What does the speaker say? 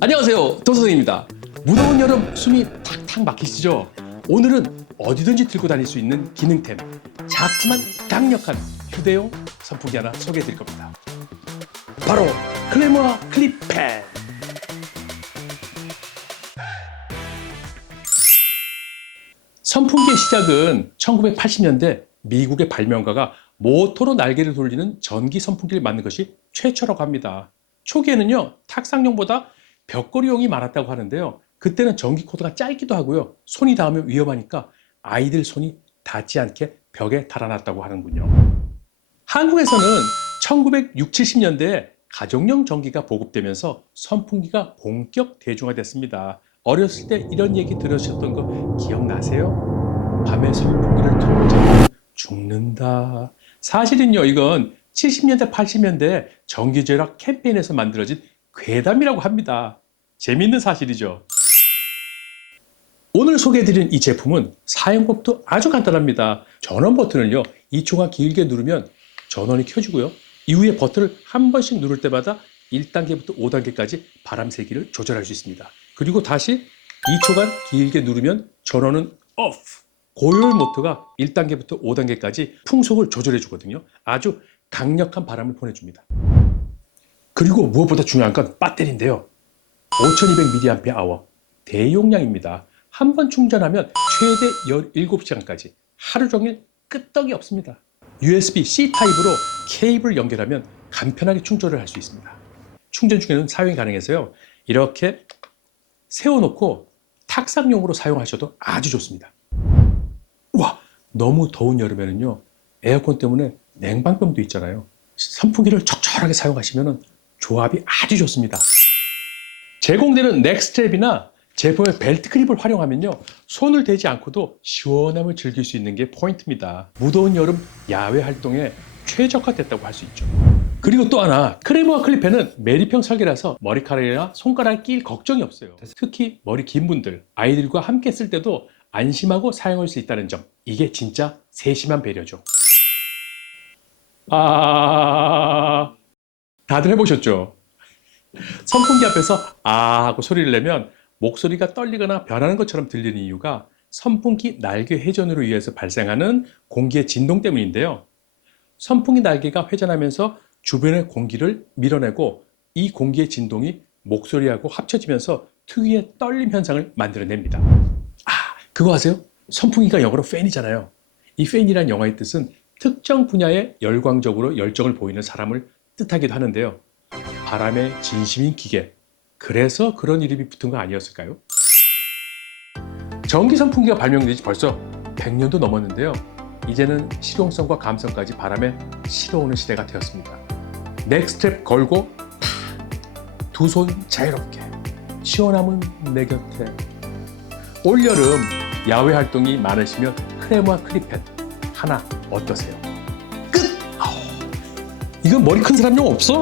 안녕하세요. 도서정입니다. 무더운 여름 숨이 탁탁 막히시죠? 오늘은 어디든지 들고 다닐 수 있는 기능템, 작지만 강력한 휴대용 선풍기 하나 소개해 드릴 겁니다. 바로 클레모아 클립펜. 선풍기의 시작은 1980년대 미국의 발명가가 모터로 날개를 돌리는 전기 선풍기를 만든 것이 최초라고 합니다. 초기에는요, 탁상용보다 벽걸이용이 많았다고 하는데요. 그때는 전기 코드가 짧기도 하고요. 손이 닿으면 위험하니까 아이들 손이 닿지 않게 벽에 달아놨다고 하는군요. 한국에서는 1960, 70년대에 가정용 전기가 보급되면서 선풍기가 본격 대중화됐습니다. 어렸을 때 이런 얘기 들으셨던 거 기억나세요? 밤에 선풍기를 틀고 자면 죽는다. 사실은요, 이건 70년대, 80년대 전기절약 캠페인에서 만들어진 괴담이라고 합니다. 재밌는 사실이죠. 오늘 소개해드린 이 제품은 사용법도 아주 간단합니다. 전원 버튼을요, 2초간 길게 누르면 전원이 켜지고요. 이후에 버튼을 한 번씩 누를 때마다 1단계부터 5단계까지 바람 세기를 조절할 수 있습니다. 그리고 다시 2초간 길게 누르면 전원은 오프. 고열 모터가 1단계부터 5단계까지 풍속을 조절해 주거든요. 아주 강력한 바람을 보내줍니다. 그리고 무엇보다 중요한 건 배터리인데요. 5200mAh 대용량입니다. 한 번 충전하면 최대 17시간까지 하루 종일 끄떡이 없습니다. USB-C 타입으로 케이블 연결하면 간편하게 충전을 할 수 있습니다. 충전 중에는 사용이 가능해서요. 이렇게 세워놓고 탁상용으로 사용하셔도 아주 좋습니다. 와, 너무 더운 여름에는요. 에어컨 때문에 냉방병도 있잖아요. 선풍기를 적절하게 사용하시면 조합이 아주 좋습니다. 제공되는 넥스트랩이나 제품의 벨트 클립을 활용하면요. 손을 대지 않고도 시원함을 즐길 수 있는 게 포인트입니다. 무더운 여름 야외 활동에 최적화됐다고 할 수 있죠. 그리고 또 하나 크레모아 클립펜은 메리평 설계라서 머리카락이나 손가락에 낄 걱정이 없어요. 특히 머리 긴 분들, 아이들과 함께 쓸 때도 안심하고 사용할 수 있다는 점. 이게 진짜 세심한 배려죠. 아, 다들 해보셨죠? 선풍기 앞에서 아 하고 소리를 내면 목소리가 떨리거나 변하는 것처럼 들리는 이유가 선풍기 날개 회전으로 의해서 발생하는 공기의 진동 때문인데요. 선풍기 날개가 회전하면서 주변의 공기를 밀어내고 이 공기의 진동이 목소리하고 합쳐지면서 특유의 떨림 현상을 만들어냅니다. 아, 그거 아세요? 선풍기가 영어로 팬이잖아요. 이 팬이란 영어의 뜻은 특정 분야에 열광적으로 열정을 보이는 사람을 뜻하기도 하는데요. 바람의 진심인 기계. 그래서 그런 이름이 붙은 거 아니었을까요? 전기 선풍기가 발명된 지 벌써 100년도 넘었는데요. 이제는 실용성과 감성까지 바람에 실어오는 시대가 되었습니다. 넥스트랩 걸고 두 손 자유롭게 시원함은 내 곁에 올여름 야외 활동이 많으시면 크레모아 크리펫 하나 어떠세요? 이건 머리 큰 사람 용 없어?